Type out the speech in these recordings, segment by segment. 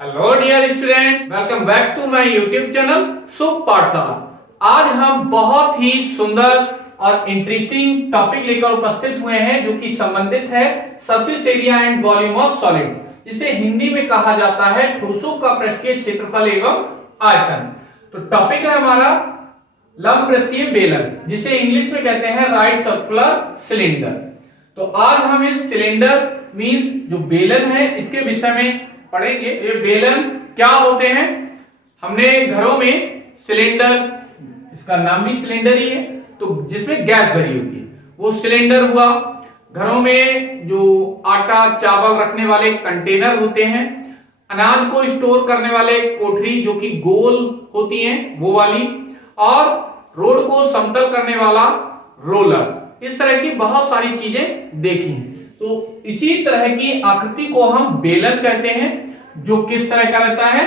Hello dear students, welcome back to my YouTube channel Sukh Pathshala. आज हम बहुत ही सुंदर और इंटरेस्टिंग टॉपिक लेकर उपस्थित हुए हैं जो कि संबंधित है surface area and volume of solids, जिसे हिंदी में कहा जाता है ठोसों का पृष्ठीय क्षेत्रफल एवं आयतन। तो टॉपिक है हमारा लंबवृत्तीय बेलन, जिसे इंग्लिश में कहते हैं राइट सर्कुलर सिलेंडर। तो आज हम इस सिलेंडर मींस जो बेलन है इसके विषय में पढ़ेंगे। ये बेलन क्या होते हैं। हमने घरों में सिलेंडर, इसका नाम भी सिलेंडर ही है, तो जिसमें गैस भरी होती है वो सिलेंडर हुआ। घरों में जो आटा चावल रखने वाले कंटेनर होते हैं, अनाज को स्टोर करने वाले कोठरी जो कि गोल होती हैं वो वाली, और रोड को समतल करने वाला रोलर, इस तरह की बहुत सारी चीजें देखी हैं। तो इसी तरह की आकृति को हम बेलन कहते हैं, जो किस तरह का रहता है,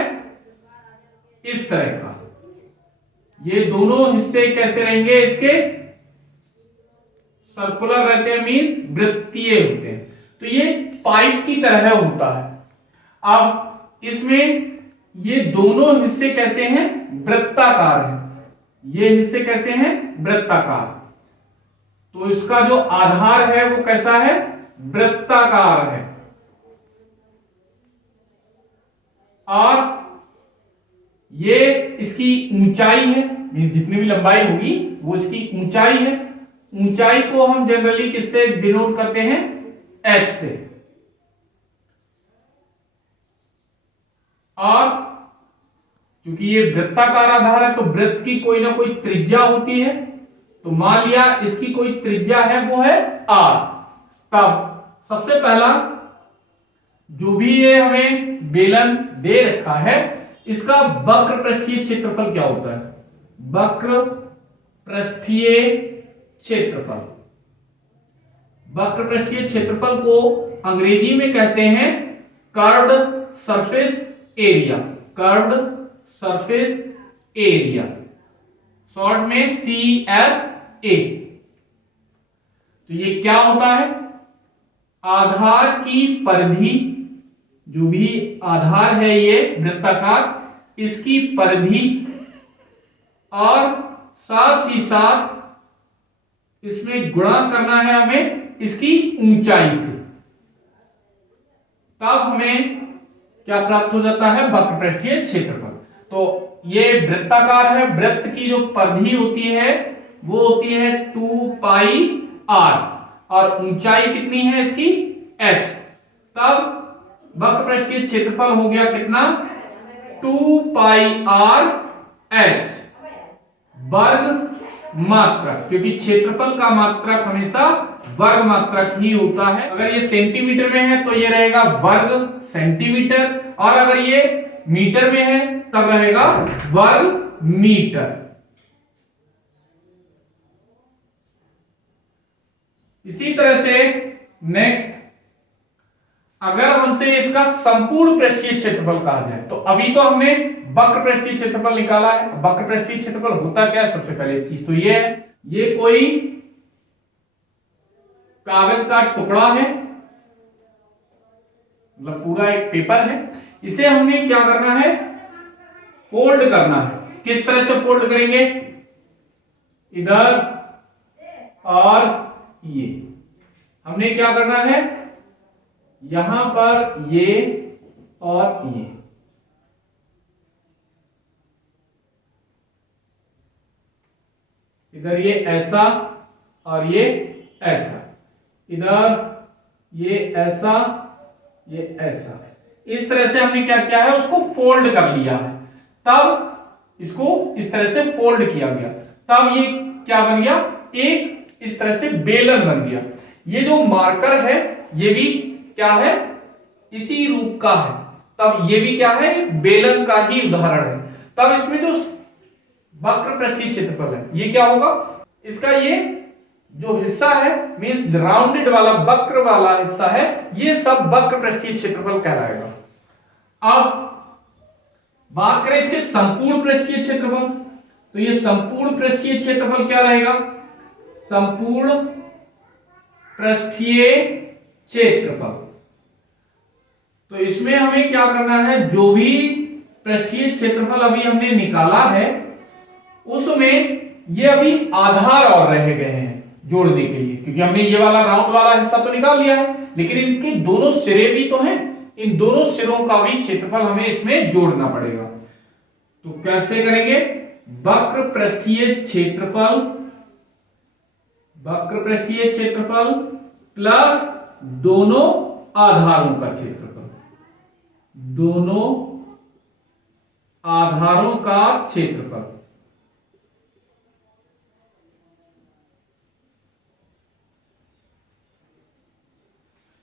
इस तरह का। ये दोनों हिस्से कैसे रहेंगे इसके, सर्कुलर रहते हैं, मींस वृत्तीय होते हैं। तो ये पाइप की तरह होता है। अब इसमें ये दोनों हिस्से कैसे हैं, वृत्ताकार हैं। ये हिस्से कैसे हैं, वृत्ताकार। तो इसका जो आधार है वो कैसा है, वृत्ताकार है। और ये इसकी ऊंचाई है, जितनी भी लंबाई होगी वो इसकी ऊंचाई है। ऊंचाई को हम जनरली किससे डिनोट करते हैं, h से। और क्योंकि ये वृत्ताकार आधार है तो वृत्त की कोई ना कोई त्रिज्या होती है। तो मान लिया इसकी कोई त्रिज्या है, वो है r। तब सबसे पहला जो भी ये हमें बेलन दे रखा है, इसका वक्र पृष्ठीय क्षेत्रफल क्या होता है, वक्र पृष्ठीय क्षेत्रफल। वक्र पृष्ठीय क्षेत्रफल को अंग्रेजी में कहते हैं curved surface area. Curved surface area, short में CSA। तो ये क्या होता है, आधार की परिधि, जो भी आधार है ये वृत्ताकार, इसकी परिधि, और साथ ही साथ इसमें गुणा करना है हमें इसकी ऊंचाई से। तब हमें क्या प्राप्त हो जाता है, वक्र पृष्ठीय क्षेत्रफल। तो ये वृत्ताकार है, वृत्त की जो परिधि होती है वो होती है 2πr, और ऊंचाई कितनी है इसकी, h। तब वक्र पृष्ठीय क्षेत्रफल हो गया कितना, 2πr h वर्ग मात्रक, क्योंकि क्षेत्रफल का मात्रक हमेशा वर्ग मात्रक ही होता है। अगर ये सेंटीमीटर में है तो ये रहेगा वर्ग सेंटीमीटर, और अगर ये मीटर में है तब रहेगा वर्ग मीटर। इसी तरह से नेक्स्ट, अगर हमसे इसका संपूर्ण पृष्ठीय क्षेत्रफल कहा जाए, तो अभी तो हमने वक्र पृष्ठीय क्षेत्रफल निकाला है। वक्र पृष्ठीय क्षेत्रफल होता क्या है, सबसे पहले चीज तो ये है, ये कोई कागज का टुकड़ा है, मतलब पूरा एक पेपर है। इसे हमने क्या करना है, फोल्ड करना है। किस तरह से फोल्ड करेंगे, इधर और ये हमने क्या करना है, यहां पर ये और ये, इधर ये ऐसा और ये ऐसा, इधर ये ऐसा ये ऐसा, इस तरह से हमने क्या किया है, उसको फोल्ड कर लिया है। तब इसको इस तरह से फोल्ड किया गया, तब ये क्या बन गया, एक इस तरह से बेलन बन गया। ये जो मार्कर है ये भी क्या है, इसी रूप का है। तब ये भी क्या है, बेलन का ही उदाहरण है। तब इसमें जो वक्र पृष्ठीय क्षेत्रफल है ये क्या होगा, इसका ये जो हिस्सा है मींस राउंडेड वाला वक्र वाला हिस्सा है, ये सब वक्र पृष्ठीय क्षेत्रफल कहलाएगा। अब बात करें इसके संपूर्ण पृष्ठीय क्षेत्रफल, तो ये संपूर्ण पृष्ठीय क्षेत्रफल क्या रहेगा, संपूर्ण पृष्ठीय क्षेत्रफल। तो इसमें हमें क्या करना है, जो भी पृष्ठीय क्षेत्रफल अभी हमने निकाला है उसमें ये अभी आधार और रह गए हैं जोड़ने के लिए, क्योंकि हमने ये वाला राउंड वाला हिस्सा तो निकाल लिया है, लेकिन इनके दोनों सिरे भी तो हैं, इन दोनों सिरों का भी क्षेत्रफल हमें इसमें जोड़ना पड़ेगा। तो कैसे करेंगे, वक्र पृष्ठीय क्षेत्रफल प्लस दोनों आधारों का क्षेत्रफल, दोनों आधारों का क्षेत्रफल।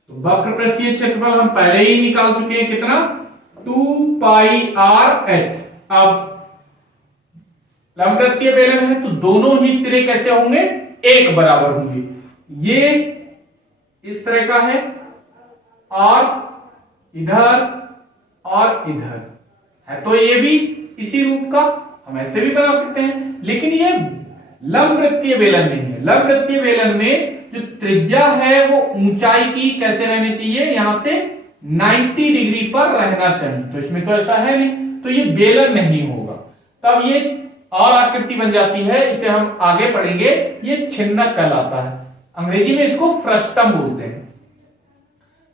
तो वक्र पृष्ठीय क्षेत्रफल हम पहले ही निकाल चुके हैं, कितना, 2πr/h। अब लंबवृत्तीय बेलन है तो दोनों ही सिरे कैसे होंगे, एक बराबर होंगे। ये इस तरह का है और इधर है, तो ये भी इसी रूप का, हम ऐसे भी बना सकते हैं, लेकिन ये लंबवृत्तीय बेलन नहीं है। लंबवृत्तीय बेलन में जो त्रिज्या है वो ऊंचाई की कैसे रहनी चाहिए, यहां से 90 डिग्री पर रहना चाहिए, तो इसमें तो ऐसा है नहीं, तो ये बेलन नहीं होगा। तब ये और आकृति बन जाती है, इसे हम आगे पढ़ेंगे, ये छिन्नक कहलाता है, अंग्रेजी में इसको फ्रस्टम बोलते हैं।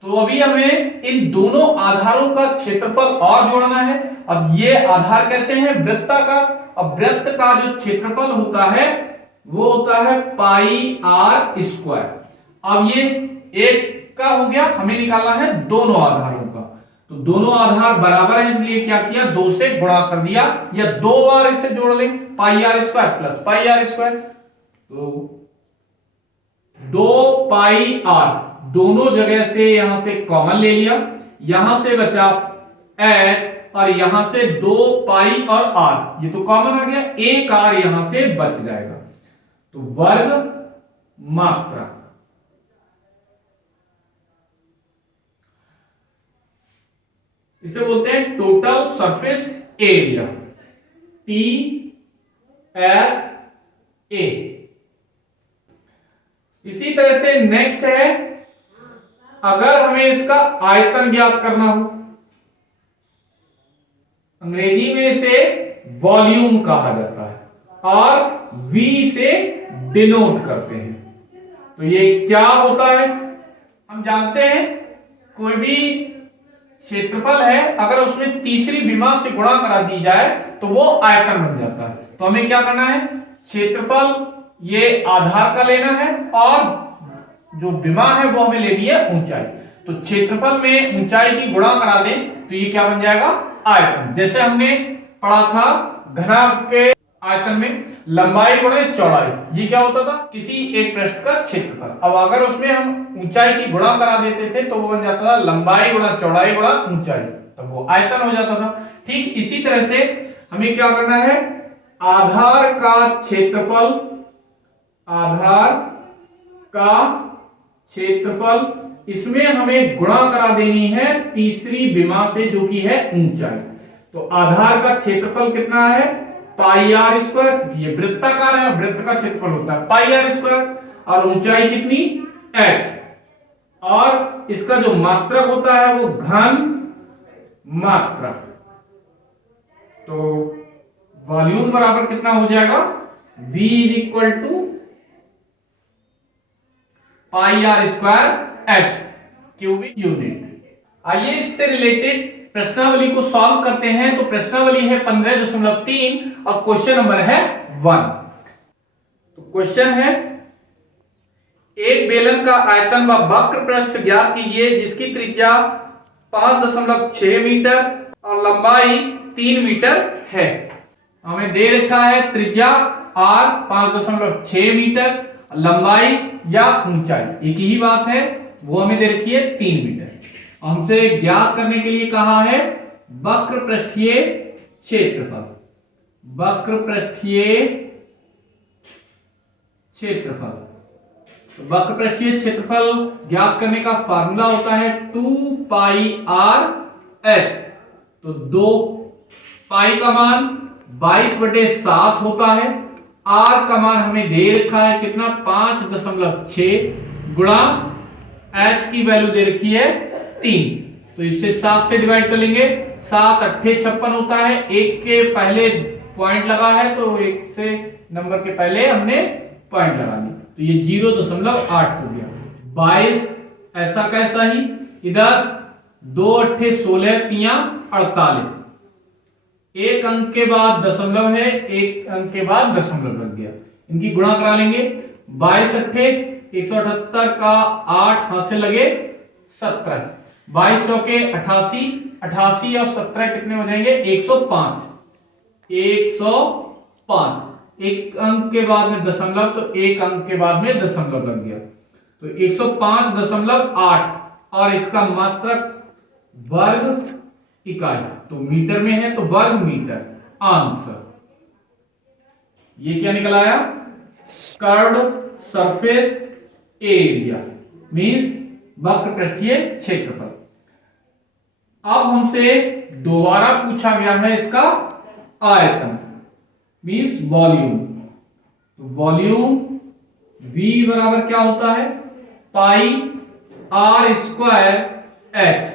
तो अभी हमें इन दोनों आधारों का क्षेत्रफल और जोड़ना है। अब ये आधार कैसे है, वृत्ताकार। अब वृत्त का जो क्षेत्रफल होता है वो होता है πr²। अब ये एक का हो गया, हमें निकालना है दोनों आधारों का, तो दोनों आधार बराबर है, इसलिए क्या किया, 2 से गुणा कर दिया, या 2 बार इसे जोड़ लें, πr² प्लस πr², तो 2πr, दोनों जगह से यहां से कॉमन ले लिया, यहां से बचा h और यहां से 2π और r, ये तो कॉमन आ गया, एक r यहां से बच जाएगा, तो वर्ग मात्रा। इसे बोलते हैं टोटल सरफेस एरिया, TSA। इसी तरह से नेक्स्ट है, अगर हमें इसका आयतन ज्ञात करना हो, अंग्रेजी में इसे वॉल्यूम कहा जाता है और V से डिनोट करते हैं। तो ये क्या होता है, हम जानते हैं कोई भी क्षेत्रफल है, अगर उसमें तीसरी विमा से गुणा करा दी जाए तो वो आयतन बन जाता है। तो हमें क्या करना है, क्षेत्रफल ये आधार का लेना है और जो विमा है वो हमें लेनी है ऊंचाई। तो क्षेत्रफल में ऊंचाई की गुणा करा दें तो ये क्या बन जाएगा, आयतन। जैसे हमने पढ़ा था घनाभ के आयतन में लंबाई गुणे चौड़ाई, ये क्या होता था, किसी एक पृष्ठ का क्षेत्रफल। अब अगर उसमें हम ऊंचाई की गुणा करा देते थे तो वो बन जाता था लंबाई गुणा चौड़ाई गुणा ऊंचाई, तब वो आयतन हो जाता था। ठीक इसी तरह से हमें क्या करना है, आधार का क्षेत्रफल, आधार का क्षेत्रफल, इसमें हमें गुणा करा देनी है तीसरी विमा से जो कि है ऊंचाई। तो आधार का क्षेत्रफल कितना है, πr², ये वृत्ताकार है, वृत्त का क्षेत्रफल होता है πr², और ऊंचाई कितनी, h, और इसका जो मात्रक होता है वो घन मात्रक। तो वॉल्यूम बराबर कितना हो जाएगा, V = πr²h क्यूबिक यूनिट। आइए इससे रिलेटेड प्रश्नावली को सॉल्व करते हैं। तो प्रश्नावली है 15.3 और क्वेश्चन नंबर है 1। तो क्वेश्चन है, एक बेलन का आयतन व वक्र पृष्ठ ज्ञात कीजिए जिसकी त्रिज्या 5.6 मीटर और लंबाई 3 मीटर है। हमें दे रखा है त्रिज्या r 5.6 मीटर, लंबाई या ऊंचाई एक ही बात है, वो हमें दे रखी है 3 मीटर। हमसे ज्ञात करने के लिए कहा है वक्र पृष्ठीय क्षेत्रफल, वक्र पृष्ठीय क्षेत्रफल। तो वक्र पृष्ठीय क्षेत्रफल ज्ञात करने का फार्मूला होता है 2πr/h। तो 2 पाई का मान 22/7 होता है, r का मान हमें दे रखा है कितना, 5.6 गुणा h की वैल्यू दे रखी है 3। तो इससे 7 से डिवाइड कर लेंगे। 7 अट्ठे 56 होता है। एक के पहले पॉइंट लगा है तो एक से नंबर के पहले हमने पॉइंट लगा ली, तो ये 0.8 हो गया। 22 ऐसा कैसा ही, इधर 2 अट्ठे 16, 3 48, एक अंक के बाद दशमलव है, एक अंक के बाद दशमलव लग गया, इनकी गुणा करा लेंगे। 22 अट्ठे 178 का 8 हाथ से लगे 17, 22 चौके 88, 88 और 17 कितने हो जाएंगे 105, 105। एक अंक के बाद में दशमलव, तो एक अंक के बाद में दशमलव लग गया, तो 105.8 और इसका मात्रक वर्ग इकाई, तो मीटर में है तो वर्ग मीटर। आंसर ये क्या निकल आया, कर्व्ड सरफेस एरिया मींस वक्र पृष्ठीय क्षेत्रफल। अब हमसे दोबारा पूछा गया है इसका आयतन मींस वॉल्यूम। तो वॉल्यूम V बराबर क्या होता है, पाई आर स्क्वायर एच।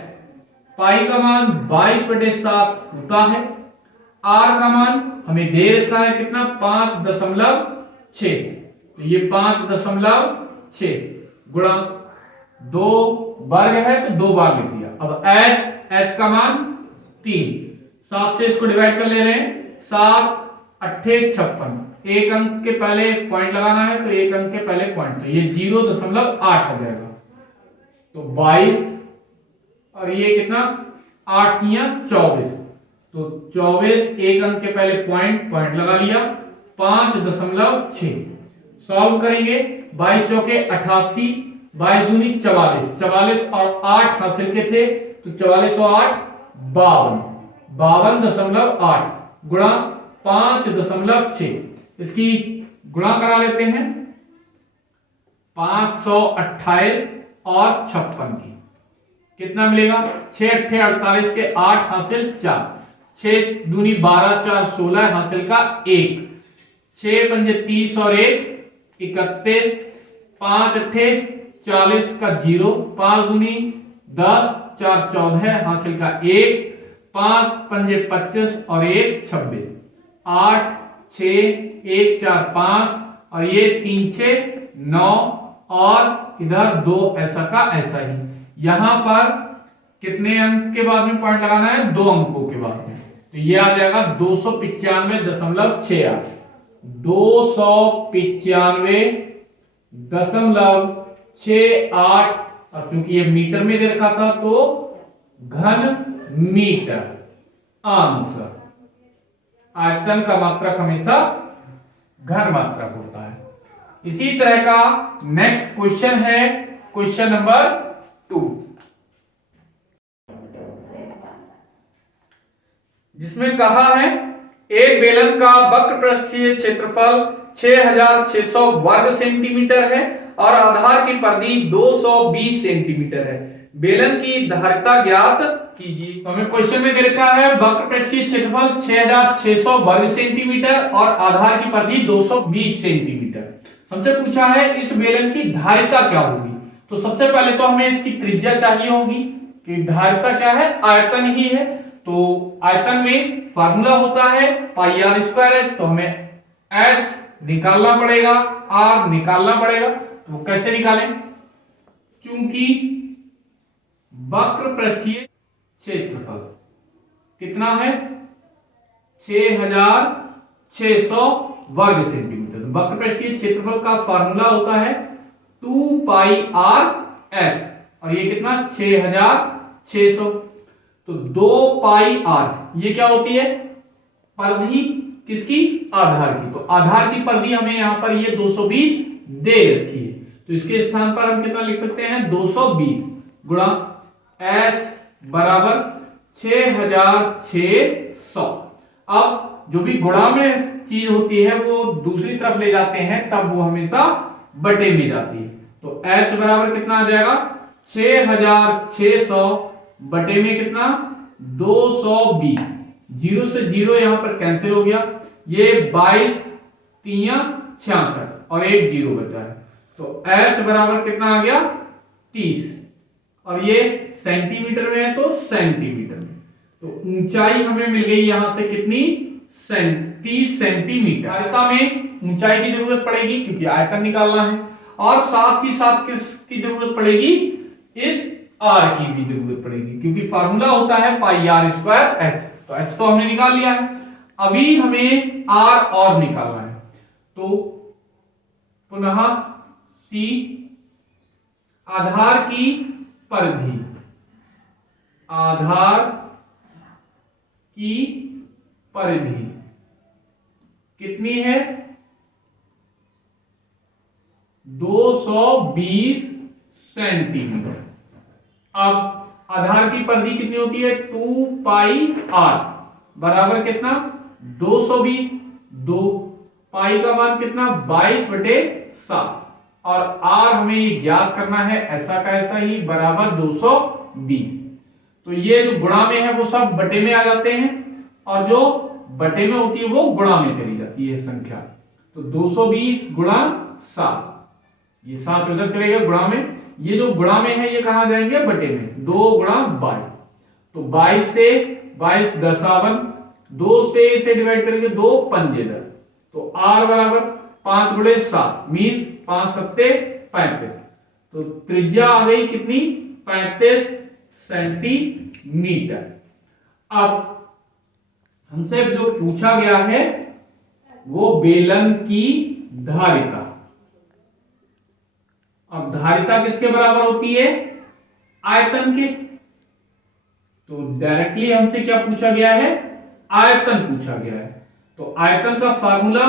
पाई का मान 22/7 होता है, आर का मान हमें दे रखा है कितना 5.6, तो ये 5.6 गुणा 2 वर्ग है तो 2 बार लिख दिया। अब एच का मान 3, 7 से इसको डिवाइड कर ले रहे हैं। 7 अट्ठे 56, एक अंक के पहले पॉइंट लगाना है तो एक अंक के पहले पॉइंट, तो ये 0.8 हो जाएगा। तो 22 और ये कितना 8 तियां 24, तो 24 एक अंक के पहले पॉइंट लगा लिया 5.6। सॉल्व करेंगे 22 चौके 88, 22 दूनी 44, 44 और 8 हासिल के थे तो 44 और 8 52, 52.8 गुणा 5.6, इसकी गुणा करा लेते हैं 528 और 56 की, कितना मिलेगा 6 अट्ठे 48 के 8 हासिल 4, 6 दूनी 12, 4 16 हासिल का 1, 6 पंजे 30 और 1 31, 5 अट्ठे 40 का 0, 5 दूनी 10, 4 14 हासिल का 1, 5 पंजे 25 और 1 26, 8 6 1 4 5 और ये 3 6 9 और इधर 2 ऐसा का ऐसा ही। यहां पर कितने अंक के बाद में पॉइंट लगाना है, 2 अंकों के बाद में, तो ये आ जाएगा 295.68, 295.68 और क्योंकि ये मीटर में दे रखा था तो घन मीटर। आंसर आयतन का मात्रक हमेशा घन मात्रक होता है। इसी तरह का नेक्स्ट क्वेश्चन है क्वेश्चन नंबर 2, जिसमें कहा है एक बेलन का वक्र पृष्ठीय क्षेत्रफल 6600 वर्ग सेंटीमीटर है और आधार की परिधि 220 सेंटीमीटर है। बेलन की धारिता ज्ञात कीजिए। तो हमें क्वेश्चन में दे रखा है वक्र पृष्ठीय क्षेत्रफल 6600 वर्ग सेंटीमीटर और आधार की परिधि 220 सेंटीमीटर। हमसे पूछा है इस बेलन की धारिता क्या होगी। तो सबसे पहले तो हमें इसकी त्रिज्या चाहिए होगी कि धारिता क्या है, आयतन ही है। तो आयतन में फार्मूला होता है पाई आर स्क्वायर एच, तो हमें एच निकालना पड़ेगा, आर निकालना पड़ेगा। तो कैसे निकालें, चूंकि वक्र पृष्ठीय क्षेत्रफल कितना है 6600 वर्ग सेंटीमीटर। वक्र पृष्ठीय क्षेत्रफल का फार्मूला होता है 2 पाई आर एच और ये कितना 6600, तो 2 पाई आर ये क्या होती है परिधि किसकी, आधार की। तो आधार की परिधि हमें यहां पर ये 220 दे रखी है, तो इसके स्थान पर हम कितना लिख सकते हैं 220 गुणा एच बराबर 6600। अब जो भी गुणा में चीज होती है वो दूसरी तरफ ले जाते हैं तब वो हमेशा बटे में जाती है। तो h बराबर कितना आ जाएगा 6600 बटे में कितना 220, 0 से 0 यहां पर कैंसिल हो गया, ये 22 3 66 और एक 0 बचा है। तो h बराबर कितना आ गया 30 और ये सेंटीमीटर में है तो सेंटीमीटर में। तो ऊंचाई हमें मिल गई यहां से कितनी, 30 सेंटीमीटर। आयता में ऊंचाई की जरूरत पड़ेगी क्योंकि आयतन निकालना है, और साथ ही साथ किसकी जरूरत पड़ेगी, इस आर की भी जरूरत पड़ेगी क्योंकि फार्मूला होता है पाई आर स्क्वायर एच। तो एच तो हमने निकाल लिया है, अभी हमें आर और निकालना है। तो पुनः सी आधार की परिधि, आधार की परिधि कितनी है, 220 सेंटीमीटर। अब आधार की परिधि कितनी होती है, 2 पाई आर बराबर कितना, 220। 2 पाई का मान कितना, 22/7, और आर हमें ये ज्ञात करना है ऐसा का ऐसा ही बराबर 220। तो ये जो गुणा में है वो सब बटे में आ जाते हैं, और जो बटे में होती है वो गुणा में चली जाती है संख्या। तो 220 गुणा 7, ये 7 उधर चलेगा गुणा में, ये जो गुणा में है ये कहां जाएंगे, बटे में। 2 गुणा 22, तो 22 से 22 दशावन, 2 से इसे डिवाइड करेंगे, 2 पंजे 10, तो आर बराबर 5 गुणे 7 मीन्स 5 सत्ते 35। तो त्रिज्या आ गई कितनी, 35 सेंटीमीटर। अब हमसे जो पूछा गया है वो बेलन की धारिता। अब धारिता किसके बराबर होती है, आयतन के। तो डायरेक्टली हमसे क्या पूछा गया है, आयतन पूछा गया है। तो आयतन का formula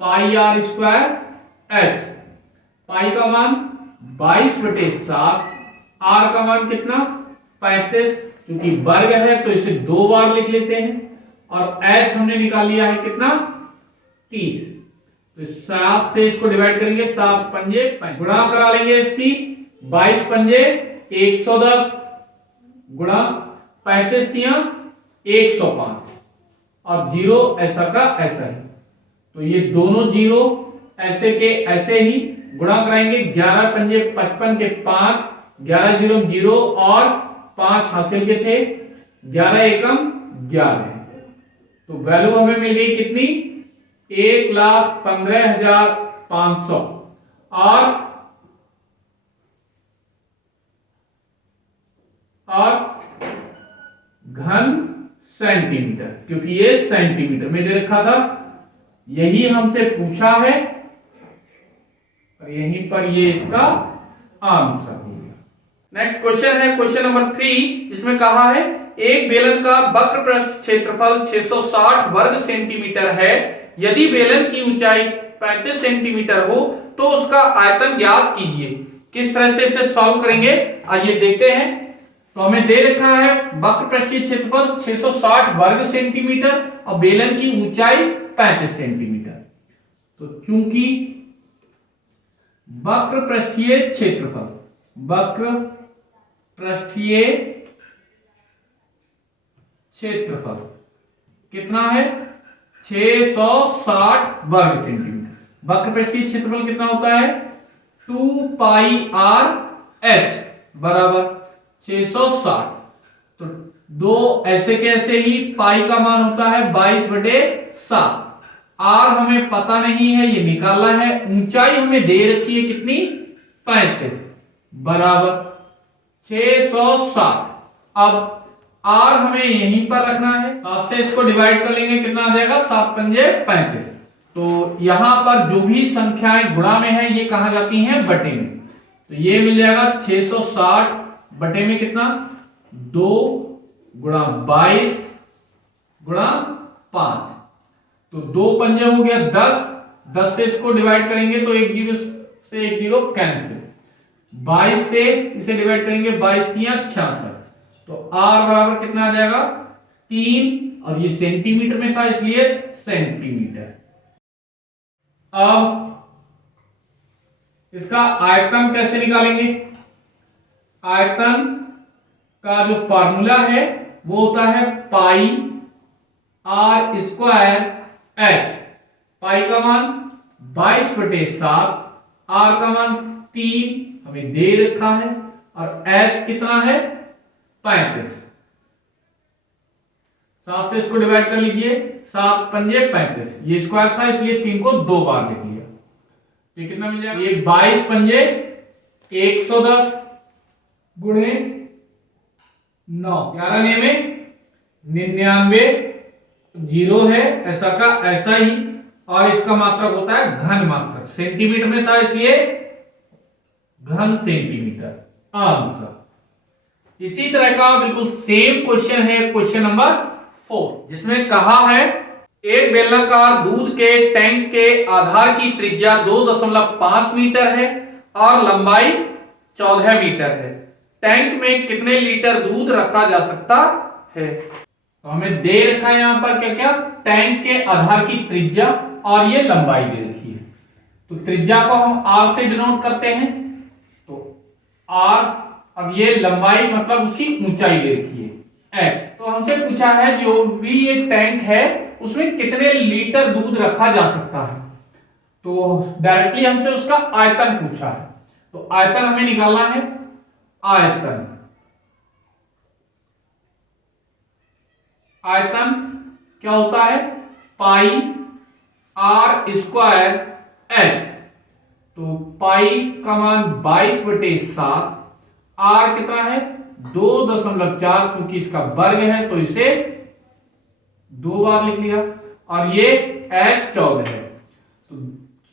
pi r square h, pi का मान 22/7, आर का मान कितना, 35, क्योंकि वर्ग है तो इसे 2 बार लिख लेते हैं, और एच हमने निकाल लिया है कितना, 30। तो 7 से इसको डिवाइड करेंगे, 7 पंजे 5, गुणा करा लेंगे इसकी, 22 पंजे 110 गुणा 35 तिया 105, और जीरो ऐसा का ऐसा ही। तो ये दोनों जीरो ऐसे के ऐसे ही गुणा कराएंगे, 11 पंजे 55 के 5, 11 जीरो 0 और 5 हासिल के थे, 11 एकम 11। तो वैल्यू हमें मिल गई कितनी, 1,15,500, और घन सेंटीमीटर, क्योंकि ये सेंटीमीटर में दे रखा था, यही हमसे पूछा है, और यहीं पर ये इसका आंसर होगा। नेक्स्ट क्वेश्चन है क्वेश्चन नंबर 3, जिसमें कहा है एक बेलन का वक्र पृष्ठ क्षेत्रफल 660 वर्ग सेंटीमीटर है, यदि बेलन की ऊंचाई 35 सेंटीमीटर हो तो उसका आयतन ज्ञात कीजिए। किस तरह से इसे सॉल्व करेंगे, आइए देखते हैं। तो हमें दे रखा है वक्र पृष्ठीय क्षेत्रफल 660 वर्ग सेंटीमीटर और बेलन की ऊंचाई 35 सेंटीमीटर। तो चूंकि वक्र पृष्ठीय क्षेत्रफल, वक्र पृष्ठीय क्षेत्रफल कितना है, 660 वर्ग सेंटीमीटर। वक्र पृष्ठीय क्षेत्रफल कितना होता है, 2 पाई आर एच बराबर 660। तो दो ऐसे के ऐसे ही, पाई का मान होता है 22/7, आर हमें पता नहीं है, ये निकालना है। ऊंचाई हमें दे रखी है कितनी, 35 बराबर 660। अब आर हमें यहीं पर रखना है, 7 से इसको डिवाइड कर लेंगे, कितना आ जाएगा, 7 पंजे 35। तो यहां पर जो भी संख्याएं गुणा में है ये कहां जाती हैं, बटे में। तो ये मिल जाएगा 660 बटे में कितना, 2 गुणा 22 गुणा 5, तो 2 पंजे हो गया 10, 10 से इसको डिवाइड करेंगे तो 1 जीरो से 1 जीरो कैंसिल, 22 से इसे डिवाइड करेंगे, 22 तिया 66, तो आर बराबर कितना आ जाएगा, 3, और ये सेंटीमीटर में था इसलिए सेंटीमीटर। अब इसका आयतन कैसे निकालेंगे, आयतन का जो फार्मूला है वो होता है पाई आर स्क्वायर एच। पाई का मान 22/7, आर का मान 3 हमें दे रखा है, और एच कितना है 35। 7 से इसको डिवाइड कर लीजिए, 7 पंजे 35, ये स्क्वायर था इसलिए 3 को 2 बार लिख लिया। ये कितना मिल जाएगा? ये 22 पंजे 110 गुणे 9, 11 नियम 99, जीरो है ऐसा का ऐसा ही, और इसका मात्रक होता है घन मात्रक। सेंटीमीटर में था इसलिए घन सेंटीमीटर आंसर। इसी तरह का बिल्कुल सेम क्वेश्चन है क्वेश्चन नंबर 4, जिसमें कहा है एक बेलनाकार दूध के टैंक के आधार की त्रिज्या 2.5 मीटर है और लंबाई 14 मीटर है। टैंक में कितने लीटर दूध रखा जा सकता है? तो हमें दे रखा है यहां पर क्या क्या, टैंक के आधार की त्रिज्या और ये लंबाई दे रखी है। तो त्रिज्या को हम आर से डिनोट करते हैं, तो आर, अब ये लंबाई मतलब उसकी ऊंचाई दे रखी है एच। तो हमसे पूछा है जो भी एक टैंक है उसमें कितने लीटर दूध रखा जा सकता है, तो डायरेक्टली हमसे उसका आयतन पूछा है। तो आयतन हमें निकालना है। आयतन आयतन क्या होता है? पाई आर स्क्वायर एच। तो पाई का मान 22/7, आर कितना है 2.4, क्योंकि इसका वर्ग है तो इसे 2 बार लिख लिया, और ये एच 14 है। तो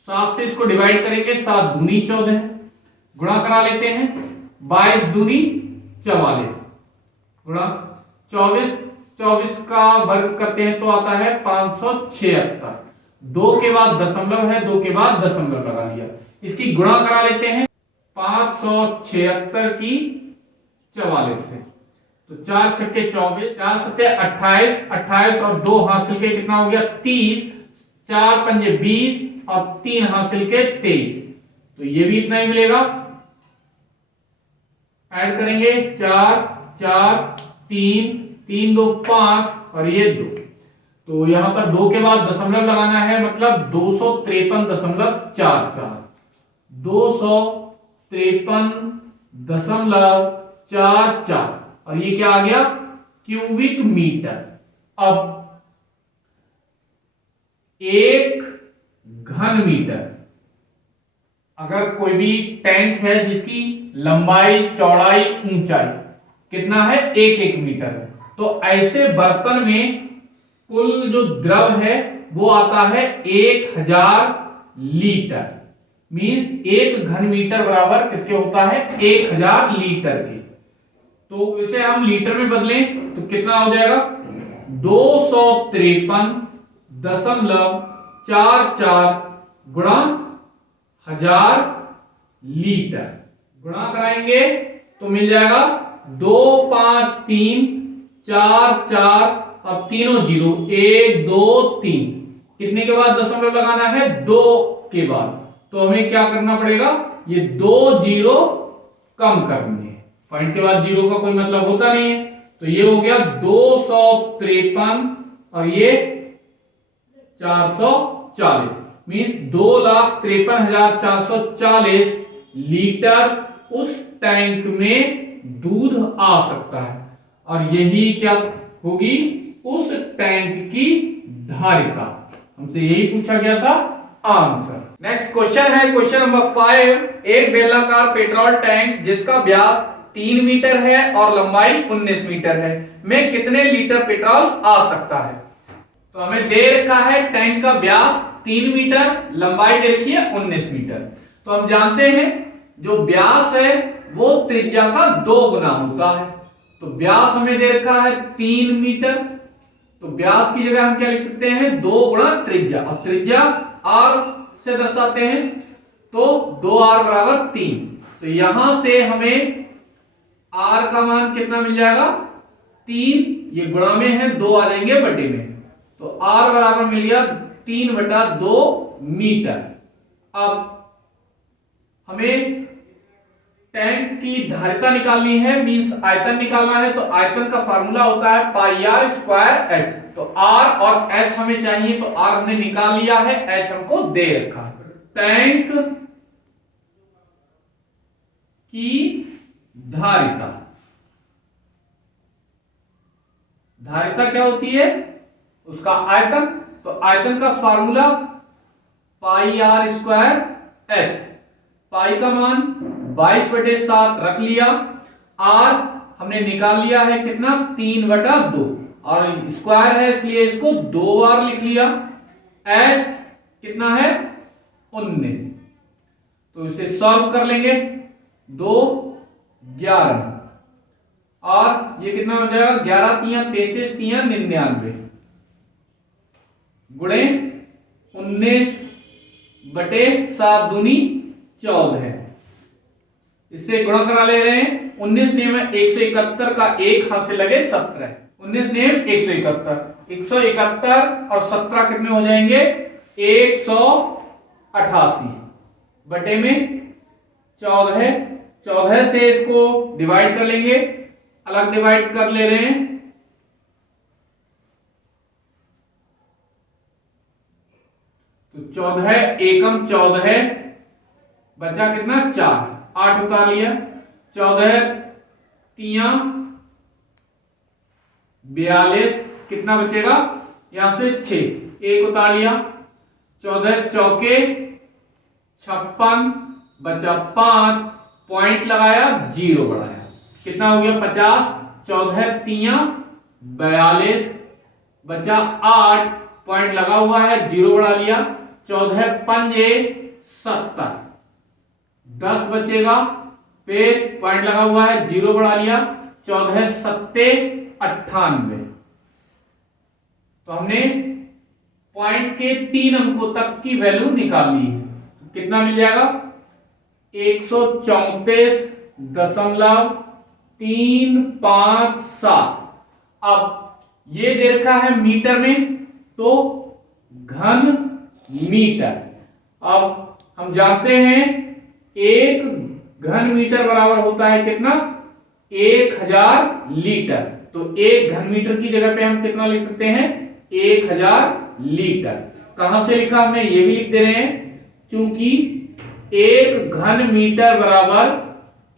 7 से इसको डिवाइड करेंगे, 7 दूनी 14, गुणा करा लेते हैं, 22 दूनी 44 गुणा 24, 24 का वर्ग करते हैं तो आता है 576। 2 के बाद दशमलव है, 2 के बाद दशमलव लगा लिया, इसकी गुणा करा लेते हैं 576 की 44 से, तो 4 छक्के 24, 4 सत्ते 28, 28 और 2 हासिल के कितना हो गया 30, 4 पंजे 20 और 3 हासिल के 23, तो ये भी इतना ही मिलेगा। ऐड करेंगे 4 4 3 3 2 5 और ये 2, तो यहां पर 2 के बाद दशमलव लगाना है, मतलब 253.44, 253.44, और ये क्या आ गया क्यूबिक मीटर। अब 1 घन मीटर, अगर कोई भी टैंक है जिसकी लंबाई चौड़ाई ऊंचाई कितना है 1 मीटर है, तो ऐसे बर्तन में कुल जो द्रव है वो आता है 1000 लीटर। मींस 1 घन मीटर बराबर किसके होता है 1000 लीटर के। तो इसे हम लीटर में बदलें तो कितना हो जाएगा 253.44 गुणा 1000 लीटर। गुणा कराएंगे तो मिल जाएगा 2 5 3 4 4, अब तीनों जीरो, 1 2 3, कितने के बाद दशमलव लगाना है 2 के बाद, तो हमें क्या करना पड़ेगा, ये 2 जीरो कम करनी है, पॉइंट के बाद जीरो का कोई मतलब होता नहीं है, तो ये हो गया 253 और ये 440, मीन्स 2,53,440 लीटर उस टैंक में दूध आ सकता है, और यही क्या होगी उस टैंक की धारिता। हमसे यही पूछा गया था आंसर। नेक्स्ट क्वेश्चन है क्वेश्चन नंबर 5। एक बेलनाकार पेट्रोल टैंक जिसका व्यास 3 मीटर है और लंबाई 19 मीटर है में कितने लीटर पेट्रोल आ सकता है? तो हमें दे रखा है टैंक का व्यास 3 मीटर, लंबाई दे रखी है 19 मीटर। तो हम जानते हैं जो व्यास है वो त्रिज्या का 2 गुना होता है, तो व्यास हमें दे रखा है 3 मीटर, तो व्यास की जगह हम क्या लिख सकते हैं 2 गुणा त्रिज्या, और त्रिज्या r से दर्शाते हैं, तो 2r बराबर 3। तो यहां से हमें r का मान कितना मिल जाएगा 3, ये गुणा में है 2 आ जाएंगे बटे में, तो r बराबर मिल गया 3/2 मीटर। अब हमें टैंक की धारिता निकालनी है, मींस आयतन निकालना है, तो आयतन का फार्मूला होता है पाई आर स्क्वायर एच। तो आर और एच हमें चाहिए, तो आर हमने निकाल लिया है, एच हमको दे रखा है। टैंक की धारिता धारिता क्या होती है? उसका आयतन। तो आयतन का formula pi r square h. Pi का मान 22/7 रख लिया। आर हमने निकाल लिया है कितना? 3/2 और स्क्वायर है इसलिए इसको 2 बार लिख लिया। एच कितना है? 19। तो इसे सॉल्व कर लेंगे। 2 11 और ये कितना हो जाएगा? 11 तिया 33 तिया 99 गुणे 19/7 दूनी 14 है। इससे गुणा करा ले रहे हैं। 19 नियम है 171 का एक हाथ से लगे 17। 19 नियम 171 और 17 कितने हो जाएंगे? 188 बटे में 14 से इसको डिवाइड कर लेंगे। अलग डिवाइड कर ले रहे हैं। तो 14 एकम 14 बचा कितना? 4। 8 उतार लिया। 14 तिया 42 कितना बचेगा? यहां से 6 1 उतार लिया। 14 चौके 56 बचा 5 पॉइंट लगाया 0 बढ़ाया कितना हो गया? 50। 14 तिया 42 बचा 8 पॉइंट लगा हुआ है 0 बढ़ा लिया। 14 पंजे 70 10 बचेगा फिर पॉइंट लगा हुआ है 0 बढ़ा लिया। 14 सत्ते 98। तो हमने पॉइंट के 3 अंकों तक की वैल्यू निकाल ली है। तो कितना मिल जाएगा? 134.357। अब ये दे रखा है मीटर में तो घन मीटर। अब हम जानते हैं 1 घन मीटर बराबर होता है कितना? 1000 लीटर। तो 1 घन मीटर की जगह पे हम कितना लिख सकते हैं? 1000 लीटर। कहां से लिखा हमने? ये भी लिख दे रहे हैं क्योंकि 1 घन मीटर बराबर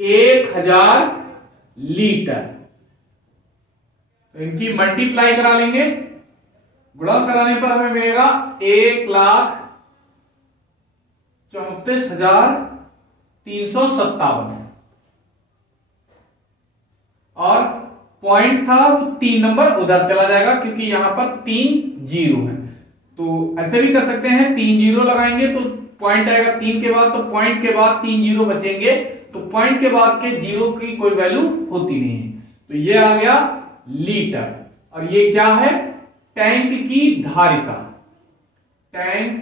1000 लीटर। तो इनकी मल्टीप्लाई करा लेंगे। गुणा कराने पर हमें मिलेगा 1,34,357 और पॉइंट था वो 3 नंबर उधर चला जाएगा क्योंकि यहां पर 3 जीरो है। तो ऐसे भी कर सकते हैं 3 जीरो लगाएंगे तो पॉइंट आएगा 3 के बाद। तो पॉइंट के बाद 3 जीरो बचेंगे तो पॉइंट के बाद के जीरो की कोई वैल्यू होती नहीं है। तो ये आ गया लीटर। और ये क्या है? टैंक की धारिता। टैंक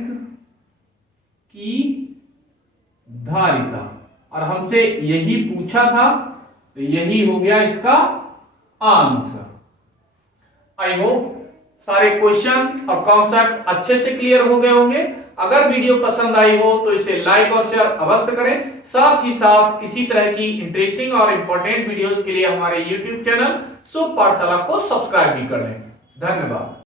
की धारिता और हमसे यही पूछा था तो यही हो गया इसका आंसर। आई होप सारे क्वेश्चन और कॉन्सेप्ट अच्छे से क्लियर हो गए होंगे। अगर वीडियो पसंद आई हो तो इसे लाइक और शेयर अवश्य करें। साथ ही साथ इसी तरह की इंटरेस्टिंग और इंपॉर्टेंट वीडियोस के लिए हमारे YouTube चैनल शुभ पाठशाला को सब्सक्राइब भी कर लें। धन्यवाद।